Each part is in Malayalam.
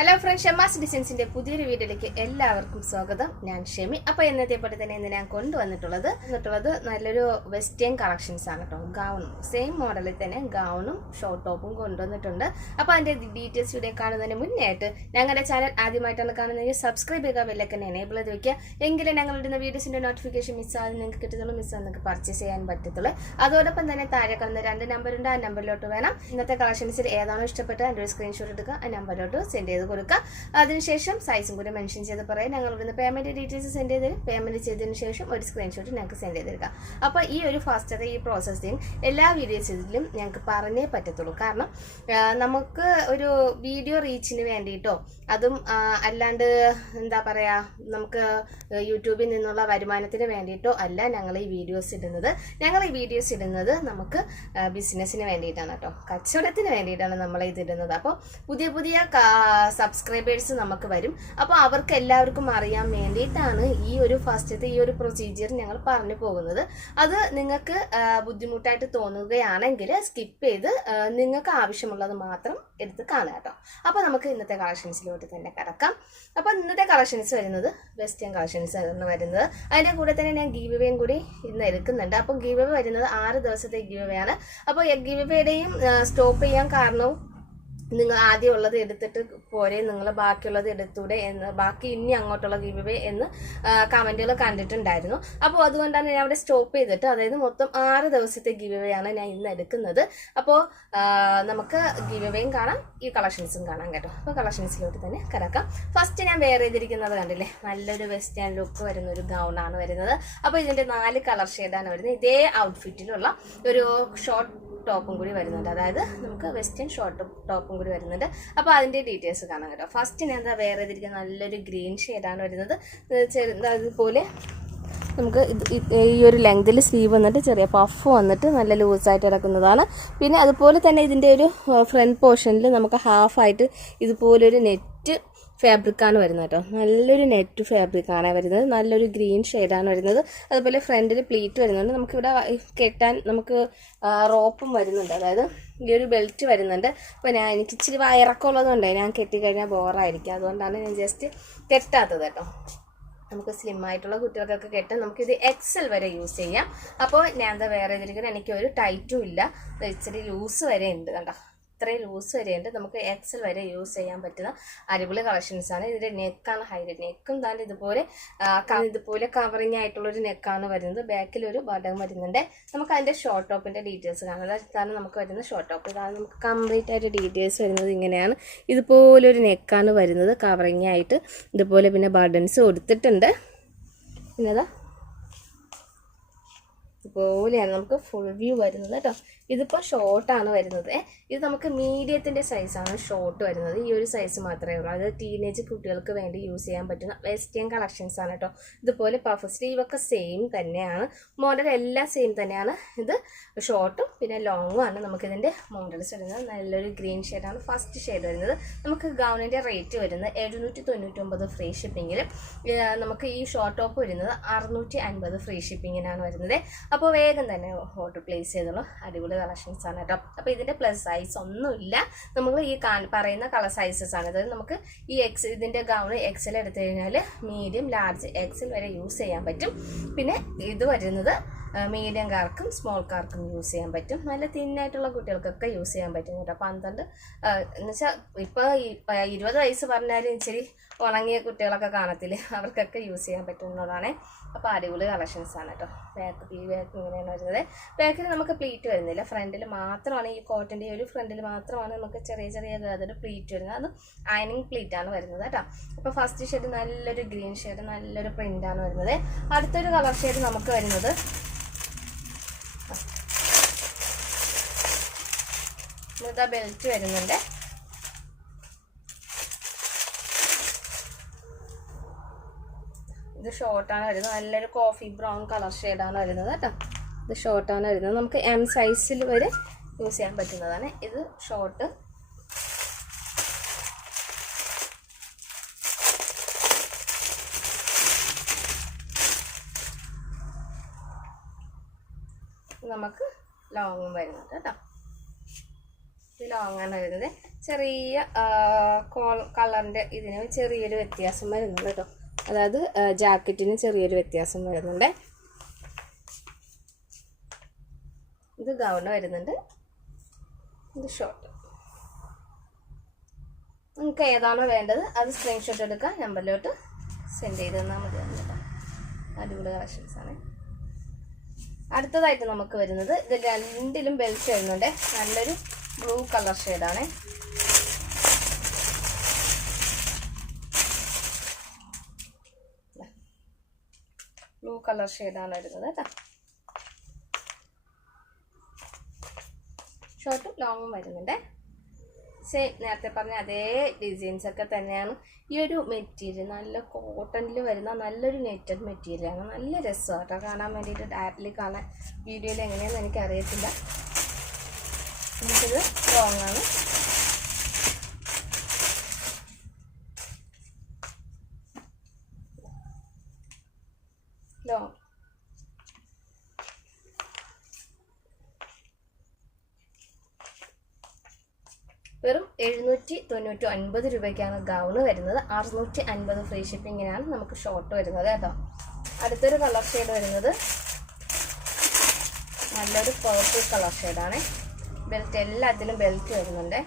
ഹലോ ഫ്രണ്ട്സ്, ഷെമാസ് ഡിസൈൻസിന്റെ പുതിയൊരു വീഡിയോയിലേക്ക് എല്ലാവർക്കും സ്വാഗതം. ഞാൻ ഷെമി. അപ്പോൾ ഇന്നത്തെ പോലെ തന്നെ ഇന്ന് ഞാൻ കൊണ്ടുവന്നിട്ടുള്ളത് നല്ലൊരു വെസ്റ്റേൺ കളക്ഷൻസ് ആണ് കേട്ടോ. ഗൗണും സെയിം മോഡലിൽ തന്നെ ഗൗണും ഷോർട്ട് ടോപ്പും കൊണ്ടുവന്നിട്ടുണ്ട്. അപ്പോൾ അതിന്റെ ഡീറ്റെയിൽസ് വീഡിയോ കാണുന്നതിന് മുന്നേ ആയിട്ട് ഞങ്ങളുടെ ചാനൽ ആദ്യമായിട്ടാണ് കാണുന്നതെങ്കിൽ സബ്സ്ക്രൈബ് ചെയ്യുക, ബെല്ലൈക്കൺ എനേബിൾ ചെയ്ത് വെക്കുക. എങ്കിലും ഞങ്ങളിടുന്ന വീഡിയോസിന്റെ നോട്ടിഫിക്കേഷൻ മിസ്സാതെ നിങ്ങൾക്ക് കിട്ടുന്നുള്ളൂ, മിസ്സാതെ നിങ്ങൾക്ക് പർച്ചേസ് ചെയ്യാൻ പറ്റത്തുള്ളൂ. അതോടൊപ്പം തന്നെ താഴെ കാണുന്ന 2 നമ്പറുണ്ട്, ആ നമ്പറിലോട്ട് വേണം ഇന്നത്തെ കളക്ഷൻസിൽ ഏതാണോ ഇഷ്ടപ്പെട്ടത് അതിൻ്റെ ഒരു സ്ക്രീൻഷോട്ട് എടുക്കുക, ആ നമ്പറിലോട്ട് സെൻഡ് ചെയ്ത് കൊടുക്കുക. അതിനുശേഷം സൈസും കൂടി മെൻഷൻ ചെയ്ത് പറയാം. ഞങ്ങൾ ഇവിടുന്ന് പേയ്മെന്റ് ഡീറ്റെയിൽസ് സെൻഡ് ചെയ്ത് തരും. പേയ്മെന്റ് ചെയ്തതിനു ശേഷം ഒരു സ്ക്രീൻഷോട്ട് ഞങ്ങൾക്ക് സെൻഡ് ചെയ്തെടുക്കാം. അപ്പോൾ ഈ ഒരു ഫാസ്റ്റത്തെ ഈ പ്രോസസ്സിങ് എല്ലാ വീഡിയോസിലും ഞങ്ങൾക്ക് പറഞ്ഞേ പറ്റത്തുള്ളൂ. കാരണം നമുക്ക് ഒരു വീഡിയോ റീച്ചിന് വേണ്ടിയിട്ടോ അതും അല്ലാണ്ട് എന്താ പറയുക, നമുക്ക് യൂട്യൂബിൽ നിന്നുള്ള വരുമാനത്തിന് വേണ്ടിയിട്ടോ അല്ല ഞങ്ങൾ ഈ വീഡിയോസ് ഇടുന്നത്. നമുക്ക് ബിസിനസ്സിന് വേണ്ടിയിട്ടാണ് കേട്ടോ, കച്ചവടത്തിന് വേണ്ടിയിട്ടാണ് നമ്മൾ ഇതിടുന്നത്. അപ്പോൾ പുതിയ സബ്സ്ക്രൈബേഴ്സ് നമുക്ക് വരും. അപ്പോൾ അവർക്ക് എല്ലാവർക്കും അറിയാൻ വേണ്ടിയിട്ടാണ് ഈ ഒരു ഫസ്റ്റത്തെ ഈ ഒരു പ്രൊസീജിയർ ഞങ്ങൾ പറഞ്ഞു പോകുന്നത്. അത് നിങ്ങൾക്ക് ബുദ്ധിമുട്ടായിട്ട് തോന്നുകയാണെങ്കിൽ സ്കിപ്പ് ചെയ്ത് നിങ്ങൾക്ക് ആവശ്യമുള്ളത് മാത്രം എടുത്ത് കാണുക കേട്ടോ. അപ്പോൾ നമുക്ക് ഇന്നത്തെ കളക്ഷൻസിലോട്ട് തന്നെ കിടക്കാം. അപ്പോൾ ഇന്നത്തെ കളക്ഷൻസ് വരുന്നത് വെസ്റ്റേൺ കളക്ഷൻസ് ആണ് വരുന്നത്. അതിൻ്റെ കൂടെ തന്നെ ഞാൻ ഗീവ് അവേയും കൂടി ഇന്ന് എടുക്കുന്നുണ്ട്. അപ്പം ഗീവ് അവേ വരുന്നത് 6 ദിവസത്തെ ഗീവ് അവേ ആണ്. അപ്പോൾ ഗീവ് അവേയുടെയും സ്റ്റോപ്പ് ചെയ്യാൻ കാരണവും നിങ്ങൾ ആദ്യം ഉള്ളത് എടുത്തിട്ട് പോരെ, നിങ്ങൾ ബാക്കിയുള്ളത് എടുത്തൂടെ എന്ന്, ബാക്കി ഇനി അങ്ങോട്ടുള്ള ഗീവ് അവേ എന്ന് കമൻറ്റുകൾ കണ്ടിട്ടുണ്ടായിരുന്നു. അപ്പോൾ അതുകൊണ്ടാണ് ഞാൻ അവിടെ സ്റ്റോപ്പ് ചെയ്തിട്ട്, അതായത് മൊത്തം 6 ദിവസത്തെ ഗീവ് അവേ ആണ് ഞാൻ ഇന്ന് എടുക്കുന്നത്. അപ്പോൾ നമുക്ക് ഗീവ് അവേയും കാണാം, ഈ കളക്ഷൻസും കാണാം കേട്ടോ. അപ്പോൾ കളക്ഷൻസിലോട്ട് തന്നെ കിടക്കാം. ഫസ്റ്റ് ഞാൻ വെയർ ചെയ്തിരിക്കുന്നത് കണ്ടില്ലേ, നല്ലൊരു വെസ്റ്റേൺ ലുക്ക് വരുന്ന ഒരു ഗൗണാണ് വരുന്നത്. അപ്പോൾ ഇതിൻ്റെ 4 കളർ ഷെയ്ഡാണ് വരുന്നത്. ഇതേ ഔട്ട്ഫിറ്റിലുള്ള ഒരു ഷോർട്ട് ടോപ്പും കൂടി വരുന്നുണ്ട്, അതായത് നമുക്ക് വെസ്റ്റേൺ ഷോർട്ട് ടോപ്പും കൂടി വരുന്നുണ്ട്. അപ്പോൾ അതിൻ്റെ ഡീറ്റെയിൽസ് കാണാം കേട്ടോ. ഫസ്റ്റ് ഞാൻ എന്താ വേറെ ചെയ്തിരിക്കുന്നത്, നല്ലൊരു ഗ്രീൻ ഷെയ്ഡാണ് വരുന്നത്. അതുപോലെ നമുക്ക് ഈ ഒരു ലെങ്തിൽ സ്ലീവ് വന്നിട്ട് ചെറിയ പഫ് വന്നിട്ട് നല്ല ലൂസായിട്ട് കിടക്കുന്നതാണ്. പിന്നെ അതുപോലെ തന്നെ ഇതിൻ്റെ ഒരു ഫ്രണ്ട് പോർഷനിൽ നമുക്ക് ഹാഫായിട്ട് ഇതുപോലൊരു നെറ്റ് ഫാബ്രിക്കാണ് വരുന്നത് കേട്ടോ. നല്ലൊരു നെറ്റ് ഫാബ്രിക്കാണ് വരുന്നത്. നല്ലൊരു ഗ്രീൻ ഷെയ്ഡാണ് വരുന്നത്. അതുപോലെ ഫ്രണ്ടിൽ പ്ലീറ്റ് വരുന്നുണ്ട്. നമുക്കിവിടെ കെട്ടാൻ നമുക്ക് റോപ്പും വരുന്നുണ്ട്, അതായത് ഈ ഒരു ബെൽറ്റ് വരുന്നുണ്ട്. അപ്പോൾ എനിക്ക് ഇച്ചിരി വയറക്കമുള്ളതുകൊണ്ട് ഞാൻ കെട്ടിക്കഴിഞ്ഞാൽ ബോറായിരിക്കും, അതുകൊണ്ടാണ് ഞാൻ ജസ്റ്റ് കെട്ടാത്തത് കേട്ടോ. നമുക്ക് സ്ലിം ആയിട്ടുള്ള കുട്ടികൾക്കൊക്കെ കെട്ടാൻ നമുക്കിത് XL വരെ യൂസ് ചെയ്യാം. അപ്പോൾ ഞാൻ എന്താ വേറെ ചെയ്തിരിക്കുന്നത്, എനിക്കൊരു ടൈറ്റും ഇല്ല, ഇച്ചിരി ലൂസ് വരെ ഉണ്ട് കണ്ടോ, ഇത്രയും ലൂസ് വരെയുണ്ട്. നമുക്ക് XL വരെ യൂസ് ചെയ്യാൻ പറ്റുന്ന അടിപൊളി കളക്ഷൻസ് ആണ്. ഇതിൻ്റെ നെക്കാണ് ഹൈലൈറ്റ്. നെക്കും താണ്ട് ഇതുപോലെ കവറിങ് ആയിട്ടുള്ളൊരു നെക്കാണ് വരുന്നത്. ബാക്കിൽ ഒരു ബട്ടൺ വരുന്നുണ്ട്. നമുക്ക് അതിൻ്റെ ഷോർട്ട് ടോപ്പിൻ്റെ ഡീറ്റെയിൽസ് കാണാം. ഇതാണ് നമുക്ക് വരുന്ന ഷോർട്ട് ടോപ്പ്. ഇതാണ് നമുക്ക് കംപ്ലീറ്റ് ആയിട്ട് ഡീറ്റെയിൽസ് വരുന്നത് ഇങ്ങനെയാണ്. ഇതുപോലൊരു നെക്കാണ് വരുന്നത് കവറിങ് ആയിട്ട്. ഇതുപോലെ പിന്നെ ബട്ടൺസ് കൊടുത്തിട്ടുണ്ട്. പിന്നെ അതാ ഇതുപോലെയാണ് നമുക്ക് ഫുൾ വ്യൂ വരുന്നത് കേട്ടോ. ഇതിപ്പോൾ ഷോർട്ടാണ് വരുന്നത്. ഇത് നമുക്ക് മീഡിയത്തിൻ്റെ സൈസാണ് ഷോർട്ട് വരുന്നത്. ഈ ഒരു സൈസ് മാത്രമേ ഉള്ളൂ. അത് ടീനേജ് കുട്ടികൾക്ക് വേണ്ടി യൂസ് ചെയ്യാൻ പറ്റുന്ന വെസ്റ്റേൺ കളക്ഷൻസ് ആണ് കേട്ടോ. ഇതുപോലെ പഫ് സ്ലീവൊക്കെ സെയിം തന്നെയാണ്, മോഡൽ എല്ലാം സെയിം തന്നെയാണ്. ഇത് ഷോർട്ടും പിന്നെ ലോങ്ങും ആണ് നമുക്കിതിൻ്റെ മോഡൽസ് വരുന്നത്. നല്ലൊരു ഗ്രീൻ ഷെയ്ഡാണ് ഫസ്റ്റ് ഷെയ്ഡ് വരുന്നത്. നമുക്ക് ഗൗണിൻ്റെ റേറ്റ് വരുന്നത് 799 ഫ്രീ ഷിപ്പിങ്ങിൽ. നമുക്ക് ഈ ഷോർട്ട് ടോപ്പ് വരുന്നത് 650 ഫ്രീ ഷിപ്പിങ്ങിനാണ് വരുന്നത്. അപ്പോൾ വേഗം തന്നെ ഓർഡർ പ്ലേസ് ചെയ്തോളൂ. അടിപൊളി കളക്ഷൻസ് ആണ് കേട്ടോ. അപ്പോൾ ഇതിൻ്റെ പ്ലസ് സൈസ് ഒന്നുമില്ല, നമ്മൾ ഈ പറയുന്ന കളർ സൈസസ് ആണ്. അതായത് നമുക്ക് ഈ ഇതിൻ്റെ ഗൗൺ XL എടുത്തു കഴിഞ്ഞാൽ മീഡിയം, ലാർജ്, XL വരെ യൂസ് ചെയ്യാൻ പറ്റും. പിന്നെ ഇത് വരുന്നത് മീഡിയംകാർക്കും സ്മോൾക്കാർക്കും യൂസ് ചെയ്യാൻ പറ്റും. നല്ല തിന്നായിട്ടുള്ള കുട്ടികൾക്കൊക്കെ യൂസ് ചെയ്യാൻ പറ്റും കേട്ടോ. 12 എന്ന് വെച്ചാൽ ഇപ്പോൾ 20 വയസ്സ് പറഞ്ഞാലും ഇച്ചിരി ഉണങ്ങിയ കുട്ടികളൊക്കെ കാണത്തില്ലേ, അവർക്കൊക്കെ യൂസ് ചെയ്യാൻ പറ്റുന്നതാണ്. അപ്പോൾ അടിപൊളി കളക്ഷൻസ് ആണ് കേട്ടോ. ബാക്ക് ഇങ്ങനെയാണ് വരുന്നത്. ബാക്കിൽ നമുക്ക് പ്ലീറ്റ് വരുന്നില്ല, ഫ്രണ്ടിൽ മാത്രമാണ് ഈ കോട്ടൻ്റെ ഈ ഒരു ഫ്രണ്ടിൽ മാത്രമാണ് നമുക്ക് ചെറിയ ഗാദർ പ്ലീറ്റ് വരുന്നത്. അത് അയണിങ് പ്ലീറ്റാണ് വരുന്നത് കേട്ടോ. അപ്പോൾ ഫസ്റ്റ് ഷെയ്ഡ് നല്ലൊരു ഗ്രീൻ ഷെയ്ഡ്, നല്ലൊരു പ്രിൻ്റാണ് വരുന്നത്. അടുത്തൊരു കളർ ഷെയ്ഡ് നമുക്ക് വരുന്നത് ഇതാ ബെൽറ്റ് വരുന്നുണ്ട്. ഇത് ഷോർട്ടാണ് വരുന്നത്. നല്ലൊരു കോഫി ബ്രൗൺ കളർ ഷെയ്ഡാണ് വരുന്നത് കേട്ടോ. ഇത് ഷോർട്ടാണ് വരുന്നത്. നമുക്ക് M സൈസിൽ വരെ യൂസ് ചെയ്യാൻ പറ്റുന്നതാണ്. ഇത് ഷോർട്ട്. നമുക്ക് ലോങ്ങും വരുന്നുണ്ട് കേട്ടോ. ഇത് ലോങ്ങാണ് വരുന്നത്. ചെറിയ കളറിൻ്റെ ഇതിന് ചെറിയൊരു വ്യത്യാസം വരുന്നുണ്ട് കേട്ടോ. അതായത് ജാക്കറ്റിന് ചെറിയൊരു വ്യത്യാസം വരുന്നുണ്ട്. ഇത് ഗൗണ് വരുന്നുണ്ട്, ഇത് ഷോർട്ട്. നിങ്ങൾക്ക് ഏതാണോ വേണ്ടത് അത് സ്ക്രീൻഷോട്ട് എടുക്കുക, നമ്പറിലോട്ട് സെൻഡ് ചെയ്ത് തന്നാൽ മതി. അടിപൊളി കളക്ഷൻസാണ്. അടുത്തതായിട്ട് നമുക്ക് വരുന്നത് ഇത് രണ്ടിലും ബെൽറ്റ് വരുന്നുണ്ട്. നല്ലൊരു ബ്ലൂ കളർ ഷെയ്ഡാണ്. ബ്ലൂ കളർ ഷെയ്ഡാണ് വരുന്നത് കേട്ടോ. ഷോർട്ടും ലോങ്ങും വരുന്നുണ്ട്. സെയിം നേരത്തെ പറഞ്ഞ അതേ ഡിസൈൻസ് ഒക്കെ തന്നെയാണ്. ഈ ഒരു മെറ്റീരിയൽ നല്ല കോട്ടണിൽ വരുന്ന നല്ലൊരു നെറ്റഡ് മെറ്റീരിയലാണ്. നല്ല രസമാണ് കേട്ടോ കാണാൻ വേണ്ടിയിട്ട്. ഡയറക്റ്റ്ലി കാണാൻ വീഡിയോയിൽ എങ്ങനെയാണെന്ന് എനിക്കറിയത്തില്ല. നമുക്കിത് ലോങ് ആണ്. ലോങ് വെറും 799 രൂപയ്ക്കാണ് ഗൗണ് വരുന്നത്. 650 ഫ്രീ ഷിപ്പിങ്ങിനാണ് നമുക്ക് ഷോർട്ട് വരുന്നത് കേട്ടോ. അടുത്തൊരു കളർ ഷെയ്ഡ് വരുന്നത് നല്ലൊരു പർപ്പിൾ കളർ ഷെയ്ഡാണ്. ബെൽറ്റ് എല്ലാത്തിലും ബെൽറ്റ് വരുന്നുണ്ട്.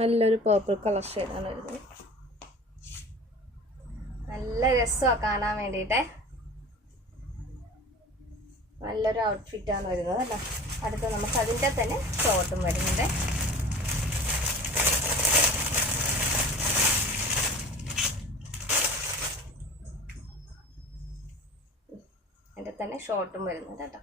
നല്ലൊരു പർപ്പിൾ കളർ ഷെയ്ഡാണ് വരുന്നത്. നല്ല രസമാണ് കാണാൻ വേണ്ടിയിട്ട്. നല്ലൊരു ഔട്ട്ഫിറ്റാണ് വരുന്നത് കേട്ടോ. അടുത്ത നമുക്ക് അതിൻ്റെ തന്നെ ഷോർട്ടും വരുന്നുണ്ട്. അതിൻ്റെ തന്നെ ഷോർട്ടും വരുന്നുണ്ട് കേട്ടോ.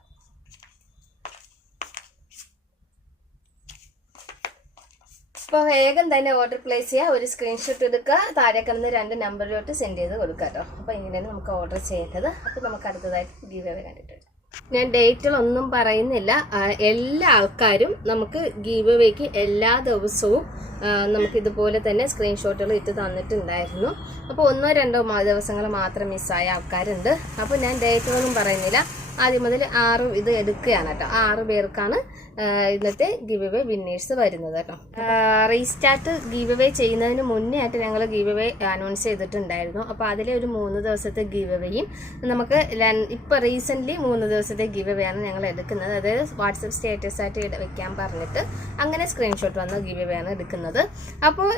അപ്പോൾ വേഗം തന്നെ ഓർഡർ പ്ലേസ് ചെയ്യുക. ഒരു സ്ക്രീൻഷോട്ട് എടുക്കുക, താഴെ കിടന്ന് 2 നമ്പറിലോട്ട് സെൻഡ് ചെയ്ത് കൊടുക്കുക കേട്ടോ. അപ്പോൾ ഇങ്ങനെയാണ് നമുക്ക് ഓർഡർ ചെയ്യേണ്ടത്. അപ്പോൾ നമുക്ക് അടുത്തതായിട്ട് ഗീവ് അവേ കണ്ടിട്ടുണ്ട്. ഞാൻ ഡേറ്റുകളൊന്നും പറയുന്നില്ല. എല്ലാ ആൾക്കാരും നമുക്ക് ഗീവ് അവേക്ക് എല്ലാ ദിവസവും നമുക്കിതുപോലെ തന്നെ സ്ക്രീൻഷോട്ടുകൾ ഇട്ട് തന്നിട്ടുണ്ടായിരുന്നു. അപ്പോൾ 1-2 ദിവസങ്ങൾ മാത്രം മിസ്സായ ആൾക്കാരുണ്ട്. അപ്പോൾ ഞാൻ ഡേറ്റുകളൊന്നും പറയുന്നില്ല. ആദ്യം മുതൽ 6 ഇത് എടുക്കുകയാണ് കേട്ടോ. 6 പേർക്കാണ് ഇന്നത്തെ ഗീവ് അവേ വിന്നേഴ്സ് വരുന്നത് കേട്ടോ. റീസ്റ്റാർട്ട് ഗീവ് അവേ ചെയ്യുന്നതിന് മുന്നേ ആയിട്ട് ഞങ്ങൾ ഗീവ് അവേ അനൗൺസ് ചെയ്തിട്ടുണ്ടായിരുന്നു. അപ്പോൾ അതിലെ ഒരു 3 ദിവസത്തെ ഗീവ് അവേയും നമുക്ക് ഇപ്പോൾ റീസെൻ്റ്ലി 3 ദിവസത്തെ ഗീവ് അവേ ആണ് ഞങ്ങൾ എടുക്കുന്നത്. അതായത് വാട്സപ്പ് സ്റ്റാറ്റസ് ആയിട്ട് വെക്കാൻ പറഞ്ഞിട്ട് അങ്ങനെ സ്ക്രീൻഷോട്ട് വന്ന ഗീവ് അവേ ആണ് എടുക്കുന്നത്. അപ്പോൾ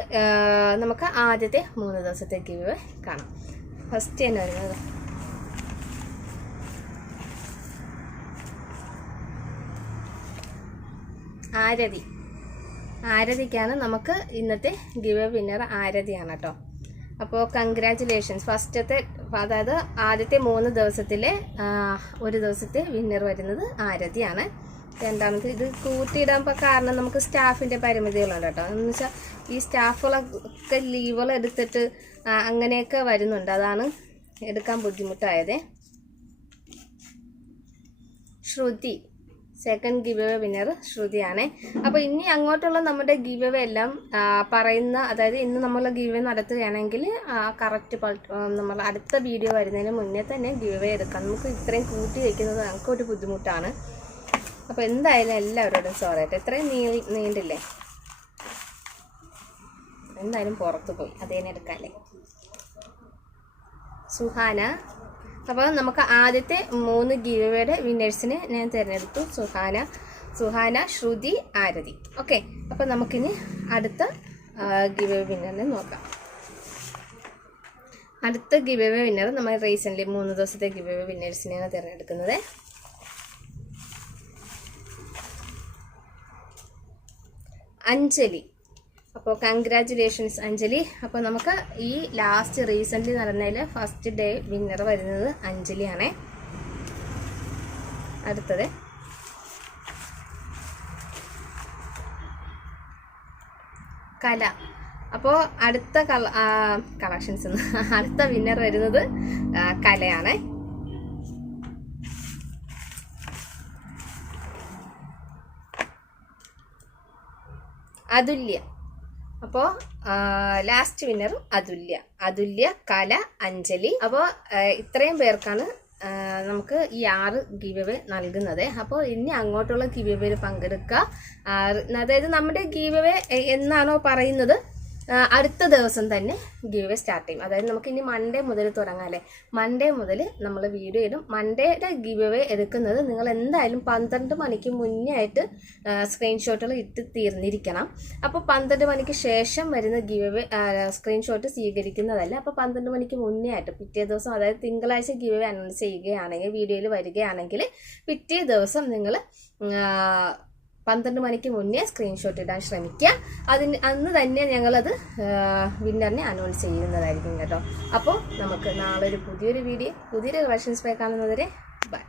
നമുക്ക് ആദ്യത്തെ 3 ദിവസത്തെ ഗീവ് അവേ കാണാം. ഫസ്റ്റ് തന്നെ വരുന്നത് ആരതിക്കാണ് നമുക്ക് ഇന്നത്തെ ഗിവ് വിന്നർ. ആരതിയാണ് കേട്ടോ. അപ്പോൾ കൺഗ്രാറ്റുലേഷൻസ്. ഫസ്റ്റത്തെ അതായത് ആദ്യത്തെ 3 ദിവസത്തിലെ ഒരു ദിവസത്തെ വിന്നർ വരുന്നത് ആരതിയാണ്. രണ്ടാമത് ഇത് കൂട്ടിയിടാൻ കാരണം നമുക്ക് സ്റ്റാഫിൻ്റെ പരിമിതികളുണ്ട് കേട്ടോ. എന്ന് വെച്ചാൽ ഈ സ്റ്റാഫുകളൊക്കെ ലീവുകൾ എടുത്തിട്ട് അങ്ങനെയൊക്കെ വരുന്നുണ്ട്. അതാണ് എടുക്കാൻ ബുദ്ധിമുട്ടായത്. ശ്രുതി സെക്കൻഡ് ഗിവ് അവേ വിന്നർ ശ്രുതിയാണ്. അപ്പോൾ ഇനി അങ്ങോട്ടുള്ള നമ്മുടെ ഗിവ് അവേ എല്ലാം പറയുന്ന, അതായത് ഇന്ന് നമ്മൾ ഗിവ് അവേ നടത്തുകയാണെങ്കിൽ കറക്റ്റ് നമ്മൾ അടുത്ത വീഡിയോ വരുന്നതിന് മുന്നേ തന്നെ ഗിവ് അവേ എടുക്കാം. നമുക്ക് ഇത്രയും കൂട്ടി വയ്ക്കുന്നത് നമുക്കൊരു ബുദ്ധിമുട്ടാണ്. അപ്പോൾ എന്തായാലും എല്ലാവരോടും സോറി ആയിട്ട്. ഇത്രയും നീണ്ടില്ലേ, എന്തായാലും പുറത്ത് പോയി അതേനെ എടുക്കാമല്ലേ. സുഹാന. അപ്പോൾ നമുക്ക് ആദ്യത്തെ 3 ഗിവ് അവേയുടെ വിന്നേഴ്സിനെ ഞാൻ തിരഞ്ഞെടുത്തു. സുഹാന, ശ്രുതി, ആരതി. ഓക്കെ, അപ്പോൾ നമുക്കിനി അടുത്ത ഗിവ് അവേ വിന്നറിനെ നോക്കാം. അടുത്ത ഗിവ് അവേ വിന്നർ നമ്മൾ റീസെൻ്റ്ലി 3 ദിവസത്തെ ഗിവ് അവേ വിന്നേഴ്സിനെയാണ് തിരഞ്ഞെടുക്കുന്നത്. അഞ്ജലി. അപ്പോൾ കൺഗ്രാറ്റുലേഷൻസ് അഞ്ജലി. അപ്പോൾ നമുക്ക് ഈ ലാസ്റ്റ് റീസെൻ്റ്ലി നടന്നതിൽ ഫസ്റ്റ് ഡേ വിന്നർ വരുന്നത് അഞ്ജലിയാണേ. അടുത്തത് കല. അപ്പോൾ അടുത്ത കളക്ഷൻസ് അടുത്ത വിന്നർ വരുന്നത് കലയാണേ. അതുല്യ. അപ്പോൾ ലാസ്റ്റ് വിന്നറും അതുല്യ, കല, അഞ്ജലി. അപ്പോൾ ഇത്രയും പേർക്കാണ് നമുക്ക് ഈ 6 ഗിവ് അവേ നൽകുന്നത്. അപ്പോൾ ഇനി അങ്ങോട്ടുള്ള ഗിവ് അവേയിൽ പങ്കെടുക്കുക. അതായത് നമ്മുടെ ഗിവ് അവേ എന്നാണോ പറയുന്നത് അടുത്ത ദിവസം തന്നെ ഗിവ് അവേ സ്റ്റാർട്ട് ചെയ്യും. അതായത് നമുക്ക് ഇനി മൺഡേ മുതൽ തുടങ്ങാം അല്ലേ. മൺഡേ മുതൽ നമ്മൾ വീഡിയോ ഇടും. മൺഡേയുടെ ഗിവ് അവേ എടുക്കുന്നത് നിങ്ങൾ എന്തായാലും 12 മണിക്ക് മുന്നേ ആയിട്ട് സ്ക്രീൻഷോട്ടുകൾ ഇട്ട് തീർന്നിരിക്കണം. അപ്പോൾ 12 മണിക്ക് ശേഷം വരുന്ന ഗിവ് അവേ സ്ക്രീൻഷോട്ട് സ്വീകരിക്കുന്നതല്ല. അപ്പോൾ 12 മണിക്ക് മുന്നേ ആയിട്ട് പിറ്റേ ദിവസം, അതായത് തിങ്കളാഴ്ച ഗിവ് അവേ അനൗൺസ് ചെയ്യുകയാണെങ്കിൽ, വീഡിയോയിൽ വരികയാണെങ്കിൽ പിറ്റേ ദിവസം നിങ്ങൾ 12 മണിക്ക് മുന്നേ സ്ക്രീൻഷോട്ട് ഇടാൻ ശ്രമിക്കുക. അന്ന് തന്നെ ഞങ്ങളത് വിന്നറിനെ അനൗൺസ് ചെയ്യുന്നതായിരിക്കും കേട്ടോ. അപ്പോൾ നമുക്ക് നാളെ ഒരു പുതിയൊരു വീഡിയോ, പുതിയൊരു കളക്ഷൻസ് കാണുന്നതുവരെ ബൈ.